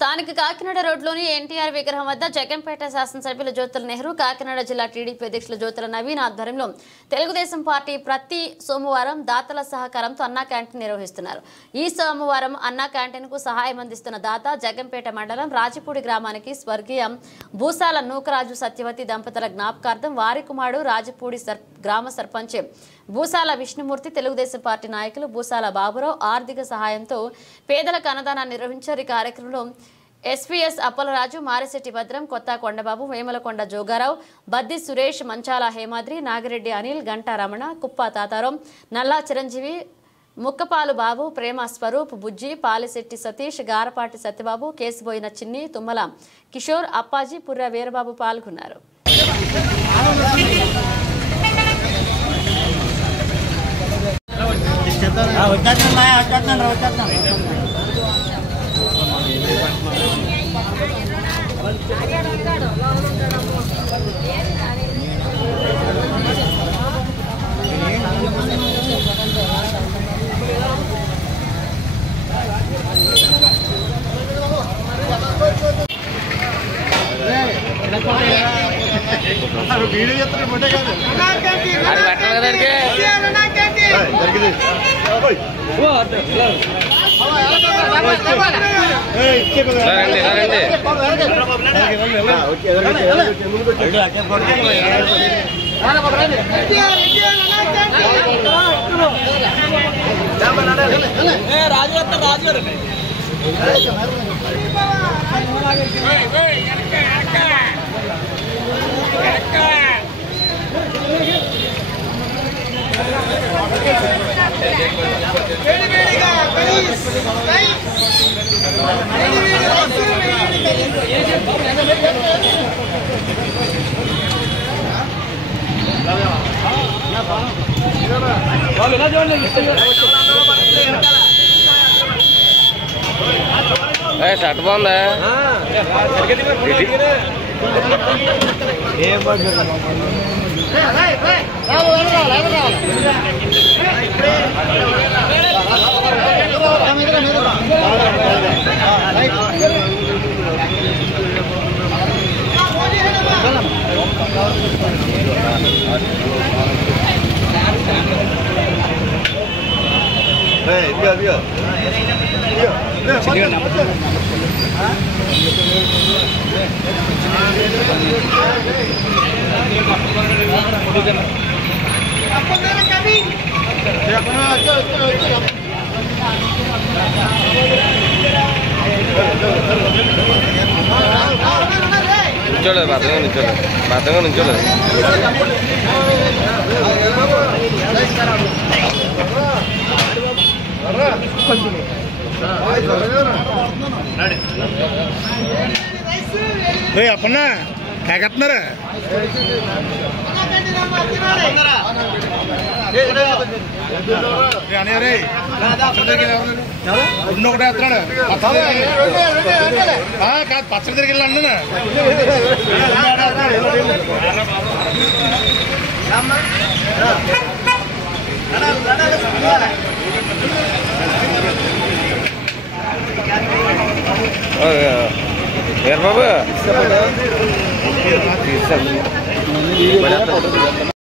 స్థానిక కాకినాడ రోడ్లోని ఎన్టీఆర్ విగ్రహం వద్ద జగంపేట శాసనసభ్యులు జ్యోతుల నెహ్రూ, కాకినాడ జిల్లా టీడీపీ అధ్యక్షులు జ్యోతుల నవీన్ ఆధ్వర్యంలో తెలుగుదేశం పార్టీ ప్రతి సోమవారం దాతల సహకారంతో అన్నా క్యాంటీన్ నిర్వహిస్తున్నారు. ఈ సోమవారం అన్నా క్యాంటీన్ కు సహాయం అందిస్తున్న దాత జగంపేట మండలం రాజపూడి గ్రామానికి స్వర్గీయ భూసాల నూకరాజు సత్యవతి దంపతుల జ్ఞాపకార్థం వారి కుమారుడు రాజపూడి గ్రామ సర్పంచ్ భూసాల విష్ణుమూర్తి, తెలుగుదేశం పార్టీ నాయకులు భూసాల బాబురావు ఆర్థిక సహాయంతో పేదలకు అన్నదానాన్ని నిర్వహించారు. ఈ కార్యక్రమంలో ఎస్పీఎస్ అప్పలరాజు, మారిశెట్టి భద్రం, కొత్త కొండబాబు, వేమలకొండ జోగారావు, బద్ది సురేష్, మంచాల హేమాద్రి, నాగిరెడ్డి అనిల్, గంటా రమణ, కుప్ప తాతారాం, నల్లా చిరంజీవి, ముక్కపాలు బాబు, ప్రేమ స్వరూప్, బుజ్జి, పాలిశెట్టి సతీష్, గారపాటి సత్యబాబు, కేసుబోయిన చిన్ని, తుమ్మల కిషోర్, అప్పాజీ, పుర్ర వీరబాబు పాల్గొన్నారు. షర్ట్ బాగుందా? నిల్చోలేదు, మాత్రంగా నిల్చోలేదు. అప్పన్నా కాకెత్తున్నారా? ఒకటే ఎత్తున్నాడు కాదు, పచ్చడి తిరిగి వెళ్ళండి. బాబు